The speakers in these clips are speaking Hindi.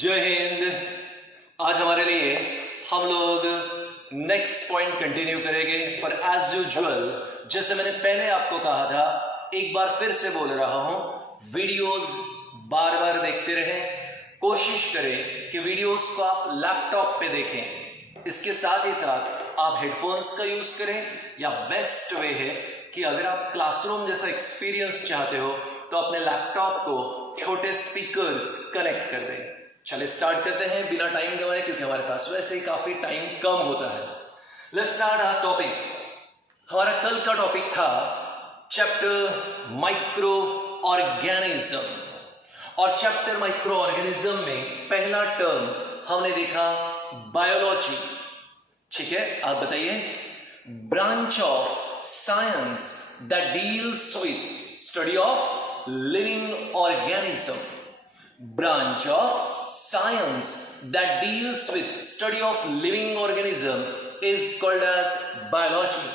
जय हिंद। आज हमारे लिए हम लोग नेक्स्ट पॉइंट कंटिन्यू करेंगे, पर एज यूजुअल जैसे मैंने पहले आपको कहा था, एक बार फिर से बोल रहा हूं, वीडियोस बार बार देखते रहें। कोशिश करें कि वीडियोस को आप लैपटॉप पे देखें। इसके साथ ही साथ आप हेडफोन्स का यूज करें, या बेस्ट वे है कि अगर आप क्लासरूम जैसा एक्सपीरियंस चाहते हो तो अपने लैपटॉप को छोटे स्पीकर्स कनेक्ट कर दें। चलिए स्टार्ट करते हैं बिना टाइम गवाए, क्योंकि हमारे पास वैसे ही काफी टाइम कम होता है। Let's start our topic. हमारा कल का टॉपिक था चैप्टर माइक्रो ऑर्गेनिज्म, और चैप्टर माइक्रो ऑर्गेनिज्म में पहला टर्म हमने देखा बायोलॉजी। ठीक है, आप बताइए। Branch of science that deals with study of living organism. Branch of science that deals with study of living organism is called as biology.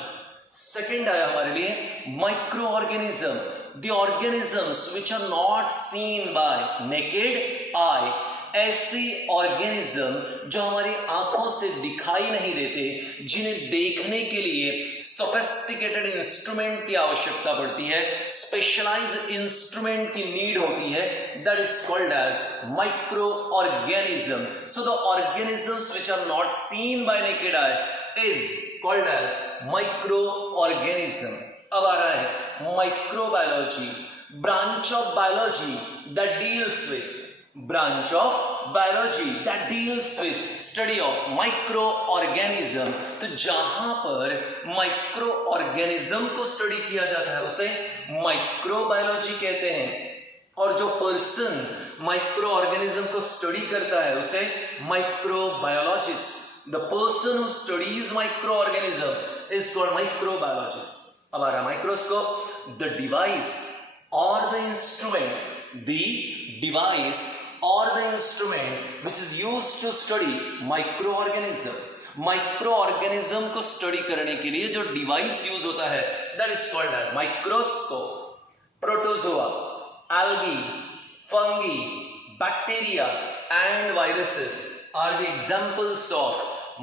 Second आया हमारे लिए microorganism, the organisms which are not seen by naked eye. ऐसी ऑर्गेनिज्म जो हमारी आंखों से दिखाई नहीं देते, जिन्हें देखने के लिए सोफिस्टिकेटेड इंस्ट्रूमेंट की आवश्यकता पड़ती है, स्पेशलाइज्ड इंस्ट्रूमेंट की नीड होती है, that is called as micro organism. So the organisms which are not seen by naked eye is called as micro organism. अब आ रहा है microbiology, branch of biology that deals with branch of biology that deals with study of microorganism। तो जहां पर माइक्रोऑर्गेनिज्म को स्टडी किया जाता है उसे माइक्रोबायोलॉजी कहते हैं, और जो पर्सन माइक्रोऑर्गेनिज्म को स्टडी करता है उसे microbiologist. The person who studies microorganism is called microbiologist. अब आ रहा माइक्रोस्कोप, द डिवाइस और the instrument, the device or the instrument which is used to study microorganism। Microorganism को स्टडी करने के लिए जो डिवाइस यूज होता है that is called as microscope। Protozoa, algae, fungi, bacteria and viruses are the examples of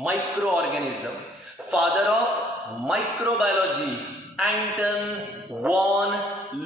microorganism। Father of microbiology Anton von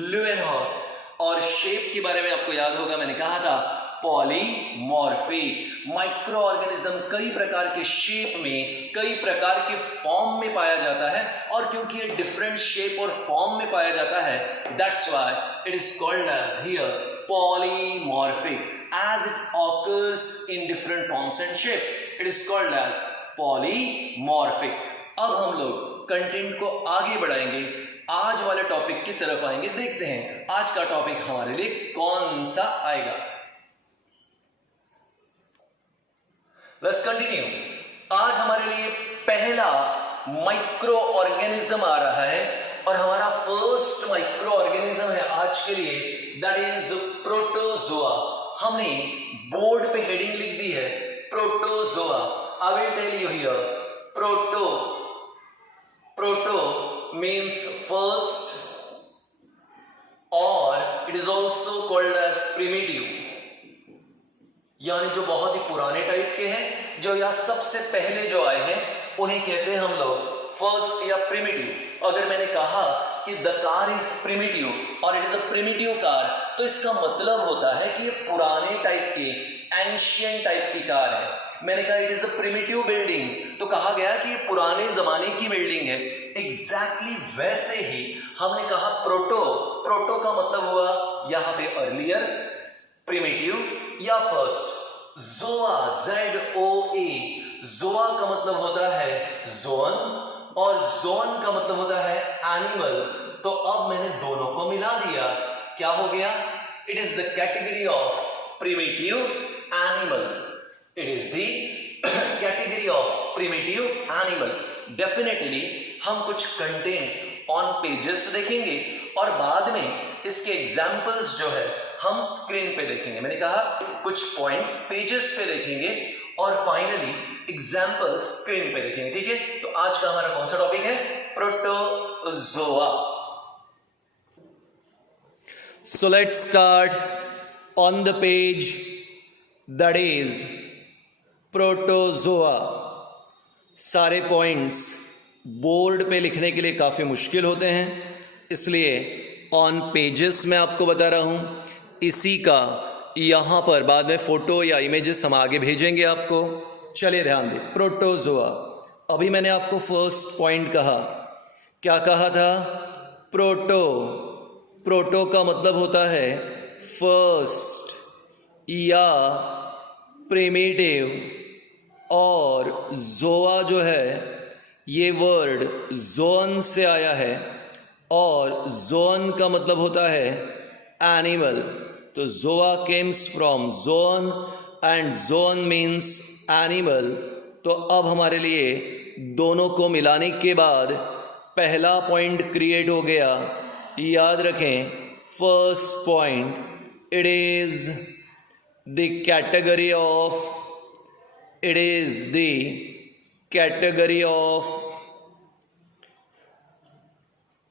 Leeuwenhoek। और शेप के बारे में आपको याद होगा, मैंने कहा था पॉलीमॉर्फिक। माइक्रो ऑर्गेनिज्म कई प्रकार के शेप में, कई प्रकार के फॉर्म में पाया जाता है, और क्योंकि ये डिफरेंट शेप और फॉर्म में पाया जाता है, that's why it is called as here polymorphic. As it occurs in different forms and shape, it is called as polymorphic. अब हम लोग कंटेंट को आगे बढ़ाएंगे, आज वाले टॉपिक की तरफ आएंगे। देखते हैं आज का टॉपिक हमारे लिए कौन सा आएगा। Let's continue. आज हमारे लिए पहला माइक्रो ऑर्गेनिज्म आ रहा है, और हमारा फर्स्ट माइक्रो ऑर्गेनिज्म है आज के लिए, दैट इज प्रोटोजोआ। हमने बोर्ड पे हेडिंग लिख दी है protozoa. I will tell you here, proto means first, or it is also called as primitive, यानी जो बहुत ही पुराने टाइप के हैं, जो या सबसे पहले जो आए हैं, उन्हें कहते हैं हम लोग फर्स्ट या प्रिमिटिव। अगर मैंने कहा कि द कार इज प्रिमिटिव और it is a primitive car, तो इसका मतलब होता है कि ये पुराने टाइप की, एंशियंट टाइप की कार है। मैंने कहा it is a primitive building, तो कहा गया कि ये पुराने जमाने की बिल्डिंग है। एग्जैक्टली वैसे ही हमने कहा प्रोटो का मतलब हुआ यहां पे अर्लियर, प्रिमिटिव या फर्स्ट। जोआ, ZOA, जोआ का मतलब होता है जोन, और जोन का मतलब होता है एनिमल। तो अब मैंने दोनों को मिला दिया, क्या हो गया? It is the category of primitive animal. It is the category of primitive animal। Definitely हम कुछ कंटेंट ऑन पेजेस देखेंगे, और बाद में इसके एग्जाम्पल्स जो है हम स्क्रीन पे देखेंगे। मैंने कहा कुछ पॉइंट्स पेजेस पे देखेंगे, और फाइनली एग्जाम्पल्स स्क्रीन पे देखेंगे। ठीक है, तो आज का हमारा कौन सा टॉपिक है? Protozoa. So let's start on the page that is protozoa. सारे पॉइंट्स बोर्ड पे लिखने के लिए काफ़ी मुश्किल होते हैं, इसलिए ऑन पेजेस मैं आपको बता रहा हूँ। इसी का यहाँ पर बाद में फ़ोटो या इमेजेस हम आगे भेजेंगे आपको। चलिए ध्यान दें, प्रोटोजोआ। अभी मैंने आपको फर्स्ट पॉइंट कहा, क्या कहा था? प्रोटो। प्रोटो का मतलब होता है फर्स्ट या प्रिमिटिव, और जोआ जो है ये वर्ड जोन से आया है, और जोन का मतलब होता है एनिमल। तो zoa comes from zoon and zoon means animal. तो अब हमारे लिए दोनों को मिलाने के बाद पहला पॉइंट क्रिएट हो गया। याद रखें, first point, it is the category of, it is the category of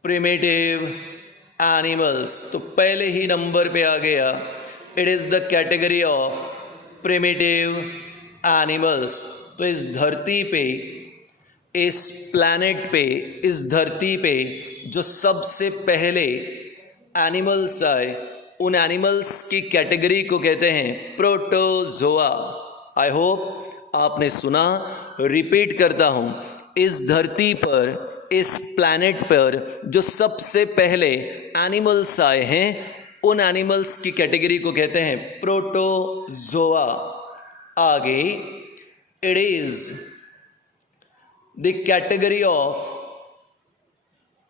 primitive animals। तो पहले ही नंबर पे आ गया, it is the category of primitive animals। तो इस धरती पे, इस प्लैनेट पे, इस धरती पे जो सबसे पहले एनिमल्स आए, उन एनिमल्स की कैटेगरी को कहते हैं प्रोटोजोआ। आई होप आपने सुना, रिपीट करता हूँ, इस धरती पर, इस प्लैनेट पर जो सबसे पहले एनिमल्स आए हैं, उन एनिमल्स की कैटेगरी को कहते हैं प्रोटोजोआ। आगे, it is the category of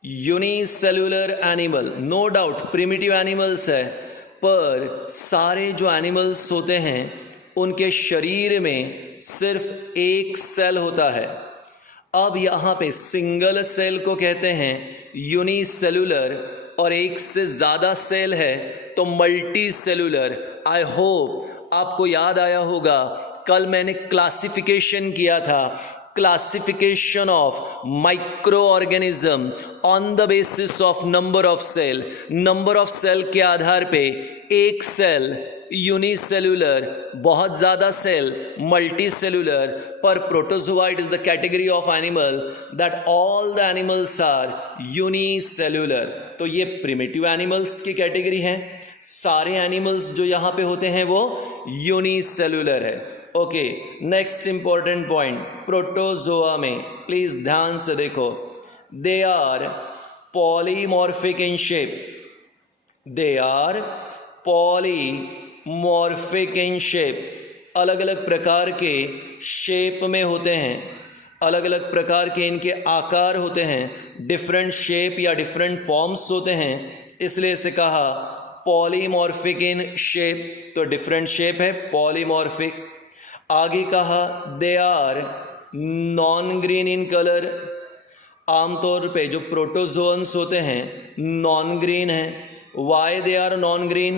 unicellular animal. No doubt primitive animals है, पर सारे जो एनिमल्स होते हैं उनके शरीर में सिर्फ एक सेल होता है। अब यहाँ पे सिंगल सेल को कहते हैं यूनिसेलुलर, और एक से ज़्यादा सेल है तो मल्टी सेलुलर। आई होप आपको याद आया होगा, कल मैंने क्लासिफिकेशन किया था, classification of micro organism on the basis of number of cell. Number of cell के आधार पे एक सेल यूनिसेलुलर, बहुत ज़्यादा सेल मल्टी सेलुलर, पर protozoa it is the category of animal that all the animals are unicellular. तो ये प्रिमिटिव एनिमल्स की कैटेगरी है, सारे एनिमल्स जो यहाँ पे होते हैं वो यूनिसेलुलर है। Okay, next important point, protozoa में प्लीज़ ध्यान से देखो, they are polymorphic in shape. They are polymorphic in shape, अलग अलग प्रकार के शेप में होते हैं, अलग अलग प्रकार के इनके आकार होते हैं, डिफरेंट शेप या डिफरेंट फॉर्म्स होते हैं, इसलिए इसे कहा पॉलीमॉर्फिक इन शेप। तो डिफरेंट शेप है पॉलीमॉर्फिक। आगे कहा they are non green in colour. आमतौर पे जो प्रोटोजोअन्स होते हैं नॉन ग्रीन हैं। Why they are non-green?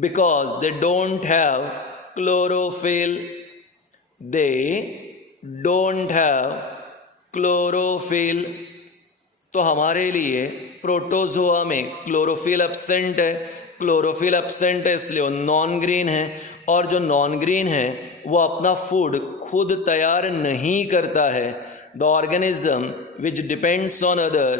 Because they don't have chlorophyll. They don't have chlorophyll. तो हमारे लिए प्रोटोजोआ में क्लोरोफिल एब्सेंट है। क्लोरोफिल एब्सेंट है इसलिए वो नॉन ग्रीन है, और जो नॉन ग्रीन है वो अपना फूड खुद तैयार नहीं करता है। The organism which depends on other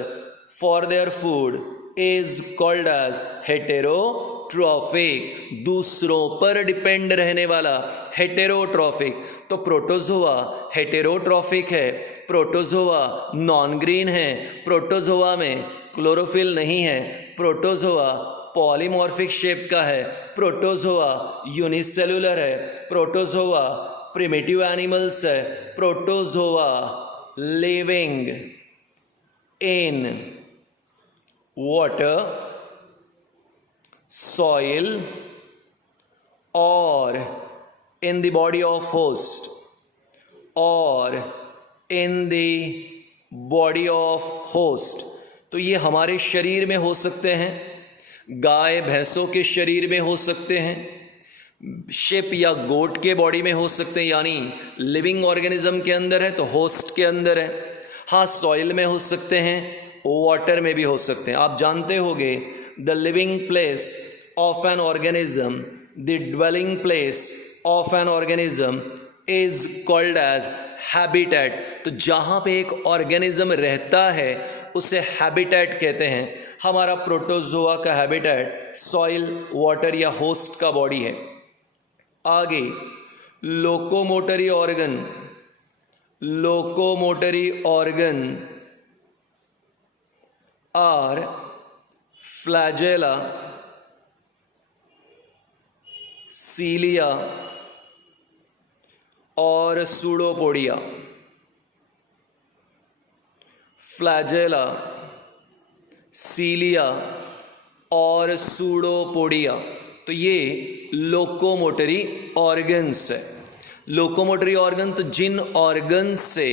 for their food is called as heterotrophic. दूसरों पर डिपेंड रहने वाला हेटेरोट्रॉफिक। तो प्रोटोजोआ हेटेरोट्रॉफिक है, प्रोटोजोआ नॉन ग्रीन है, प्रोटोजोआ में क्लोरोफिल नहीं है, प्रोटोजोआ पॉलीमॉर्फिक शेप का है, प्रोटोजोआ यूनिसेलुलर है, प्रोटोजोआ प्रिमिटिव एनिमल्स है, protozoa living in water, soil or in the body of host or in the body of host। तो ये हमारे शरीर में हो सकते हैं, गाय भैंसों के शरीर में हो सकते हैं, शिप या गोट के बॉडी में हो सकते हैं, यानी लिविंग ऑर्गेनिज्म के अंदर है तो होस्ट के अंदर है। हाँ, सॉइल में हो सकते हैं, वाटर में भी हो सकते हैं। आप जानते होंगे the living place of an organism, the dwelling place of an organism is called as habitat. तो जहाँ पे एक ऑर्गेनिज्म रहता है उसे हैबिटेट कहते हैं। हमारा प्रोटोजोआ का हैबिटेट सॉइल, वाटर या होस्ट का बॉडी है। आगे लोकोमोटरी ऑर्गन आर फ्लैजेला, सीलिया और सूडोपोडिया। फ्लैजेला, सीलिया और सूडोपोडिया, तो ये लोकोमोटरी ऑर्गन्स है। लोकोमोटरी ऑर्गन तो जिन ऑर्गन से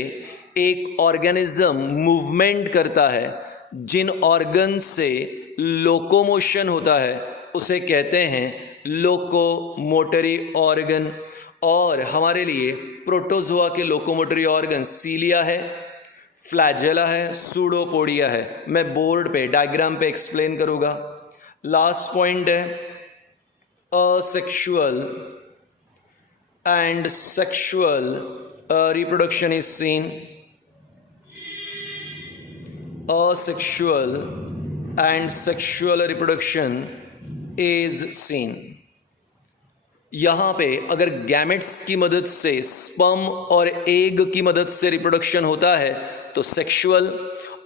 एक ऑर्गेनिज्म मूवमेंट करता है, जिन ऑर्गन से लोकोमोशन होता है, उसे कहते हैं लोकोमोटरी ऑर्गन। और हमारे लिए प्रोटोजोआ के लोकोमोटरी ऑर्गन सीलिया है, फ्लैजेला है, सूडोपोडिया है। मैं बोर्ड पे डायग्राम पे एक्सप्लेन करूँगा। लास्ट पॉइंट है asexual and sexual reproduction is seen. Asexual and sexual reproduction is seen. यहाँ पे अगर गैमेट्स की मदद से, स्पर्म और एग की मदद से रिप्रोडक्शन होता है तो सेक्सुअल,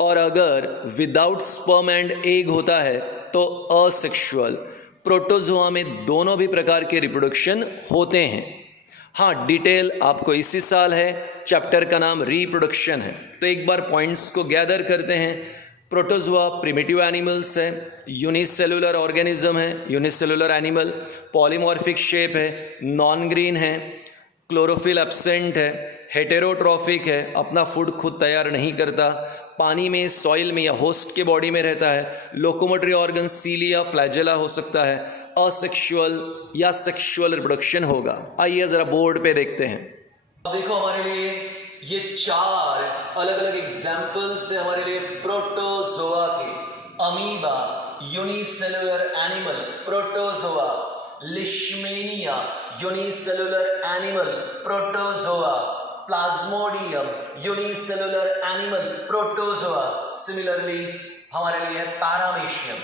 और अगर विदाउट स्पर्म एंड एग होता है तो असेक्सुअल। प्रोटोजोआ में दोनों भी प्रकार के रिप्रोडक्शन होते हैं। हाँ, डिटेल आपको इसी साल है, चैप्टर का नाम रिप्रोडक्शन है। तो एक बार पॉइंट्स को गैदर करते हैं। प्रोटोजोआ प्रिमिटिव एनिमल्स है, यूनिसेलुलर ऑर्गेनिज्म है, यूनिसेलुलर एनिमल, पॉलीमॉर्फिक शेप है, नॉन ग्रीन है, क्लोरोफिल एब्सेंट है, हेटेरोट्रॉफिक है, अपना फूड खुद तैयार नहीं करता, पानी में, सॉइल में या होस्ट के बॉडी में रहता है। लोकोमोटरी ऑर्गन सीलिया, फ्लैजेला हो सकता है। असेक्सुअल या सेक्सुअल रिप्रोडक्शन होगा। आइए जरा बोर्ड पे देखते हैं। अब देखो हमारे लिए ये 4 अलग अलग एग्जाम्पल्स है हमारे लिए प्रोटोजोआ के। Amoeba, unicellular animal, protozoa. लिशमेनिया, unicellular animal, protozoa. Plasmodium, unicellular animal, protozoa. Similarly हमारे लिए है पैरामीशियम,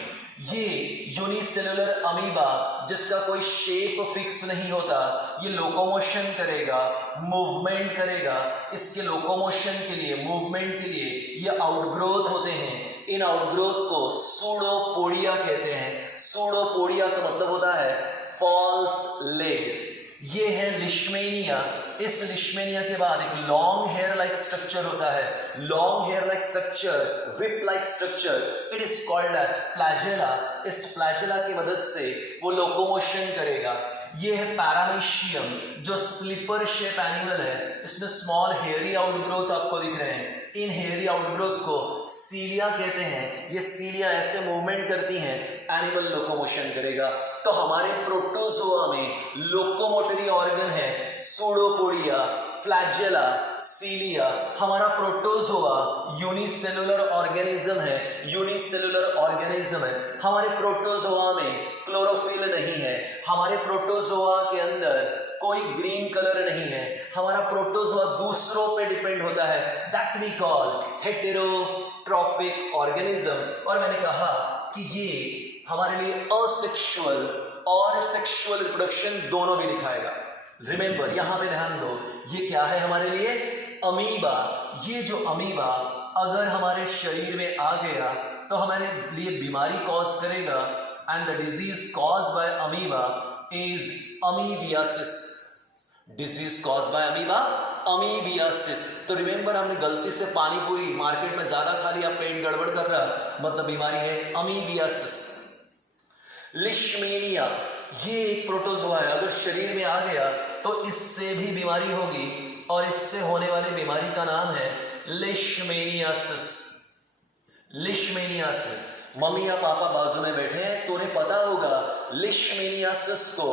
ये यूनिसेलुलर अमीबा जिसका कोई शेप फिक्स नहीं होता, ये लोकोमोशन करेगा, मूवमेंट करेगा। इसके लोकोमोशन के लिए, मूवमेंट के लिए ये आउटग्रोथ होते हैं। इन आउटग्रोथ को सूडोपोडिया कहते हैं। सूडोपोडिया का मतलब होता है फॉल्स लेग। ये है लिशमेनिया। इस लिशमेनिया के बाद एक लॉन्ग हेयर लाइक स्ट्रक्चर होता है। Long hair like structure, whip like structure, it is called as flagella. इस फ्लैजेला की मदद से वो लोकोमोशन करेगा। ये है पैरामीशियम जो स्लीपर शेप एनिमल है। इसमें स्मॉल हेयरी आउटग्रोथ आपको दिख रहे हैं। इन हेयरी आउटग्रोथ को सीलिया कहते हैं। ये सीलिया ऐसे मूवमेंट करती हैं, एनिमल लोकोमोशन करेगा। तो हमारे प्रोटोजोआ में लोकोमोटरी ऑर्गन है सूडोपोडिया, फ्लैजेला, सीलिया। हमारा प्रोटोजोआ यूनिसेलुलर ऑर्गेनिज्म है, यूनिसेलुलर ऑर्गेनिज्म है। हमारे प्रोटोजोआ में क्लोरोफिल नहीं है। हमारे प्रोटोजोआ के अंदर कोई ग्रीन कलर नहीं है। हमारा प्रोटोजोआ दूसरों पे डिपेंड होता है, that we call heterotrophic organism. और मैंने कहा कि ये हमारे लिए असेक्सुअल और सेक्सुअल रिप्रोडक्शन दोनों भी दिखाएगा। रिमेंबर, यहां पे ध्यान दो, ये क्या है हमारे लिए? अमीबा। ये जो अमीबा अगर हमारे शरीर में आ गया तो हमारे लिए बीमारी कॉज करेगा। And the disease caused by amoeba is amoebiasis. Disease caused by amoeba, amoebiasis. तो रिमेंबर, हमने गलती से पानी पूरी मार्केट में ज्यादा खा लिया, पेट गड़बड़ कर रहा, मतलब बीमारी है amoebiasis. लिशमेनिया, ये एक प्रोटोजोआ है। अगर शरीर में आ गया तो इससे भी बीमारी होगी, और इससे होने वाली बीमारी का नाम है लिशमेनियासिस। लिशमेनियासिस। मम्मी या पापा बाजू में बैठे हैं तो उन्हें पता होगा लिशमेनियासिस को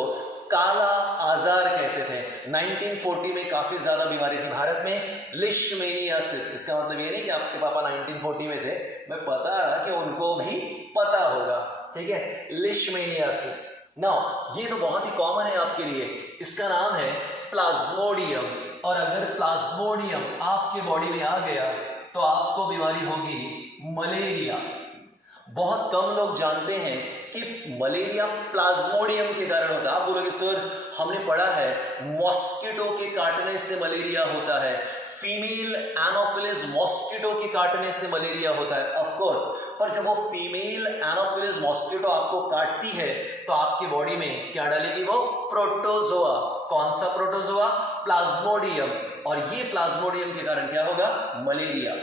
काला आजार कहते थे। 1940 में काफी ज्यादा बीमारी थी भारत में, लिशमेनियासिस। इसका मतलब ये नहीं कि आपके पापा 1940 में थे, मैं पता रहा कि उनको भी पता होगा, ठीक है। लिशमेनियासिस। नाउ ये तो बहुत ही कॉमन है आपके लिए। इसका नाम है प्लाज्मोडियम। और अगर प्लाज्मोडियम आपके बॉडी में आ गया तो आपको बीमारी होगी मलेरिया। बहुत कम लोग जानते हैं कि मलेरिया प्लाज्मोडियम के कारण होता है। आप बोलोगे सर हमने पढ़ा है मॉस्किटो के काटने से मलेरिया होता है, फीमेल एनोफिलिस मॉस्किटो के काटने से मलेरिया होता है, ऑफ कोर्स। पर जब वो फीमेल एनोफिलिस मॉस्किटो आपको काटती है तो आपकी बॉडी में क्या डालेगी? वो प्रोटोजोआ। कौन सा प्रोटोजोआ? प्लाज्मोडियम। और ये प्लाज्मोडियम के कारण क्या होगा? मलेरिया।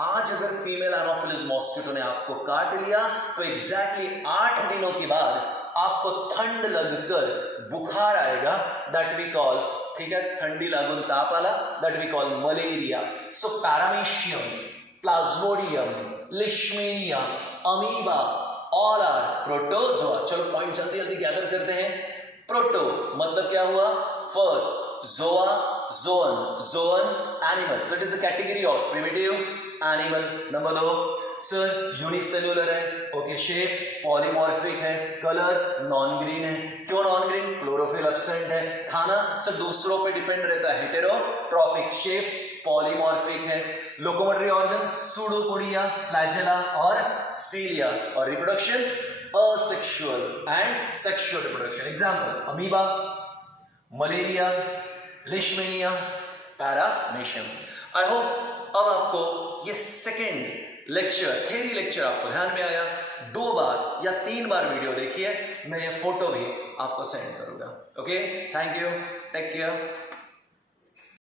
आज अगर फीमेल एनोफिलिस मॉस्किटो ने आपको काट लिया तो एग्जैक्टली 8 दिनों के बाद आपको ठंड लगकर बुखार आएगा, दैट वी कॉल, ठीक है, ठंडी लागून ताप आला, that we call malaria. So paramecium, plasmodium, leishmania, amoeba, all are protozoa. चलो पॉइंट जल्दी जल्दी गैदर करते हैं। प्रोटो मतलब क्या हुआ? First, zoa, zoon, zoon animal, that is the category of primitive animal. Number 2 sir unicellular है, ओके, शेप पॉलीमॉर्फिक है, कलर नॉन ग्रीन है। क्यों नॉन ग्रीन? क्लोरोफिल एब्सेंट है। खाना सर दूसरों पे डिपेंड रहता है, हेटेरोट्रॉफिक, शेप पॉलीमॉर्फिक है। लोकोमोटरी ऑर्गन सूडोपोडिया, फ्लैजेला और सीलिया। और reproduction asexual and sexual reproduction. Example amoeba, malaria, लिशमेनिया, paramecium. I hope अब आपको ये सेकेंड लेक्चर, थ्योरी लेक्चर आपको ध्यान में आया। 2 बार या 3 बार वीडियो देखिए, मैं ये फोटो भी आपको सेंड करूंगा। Okay, thank you, take care.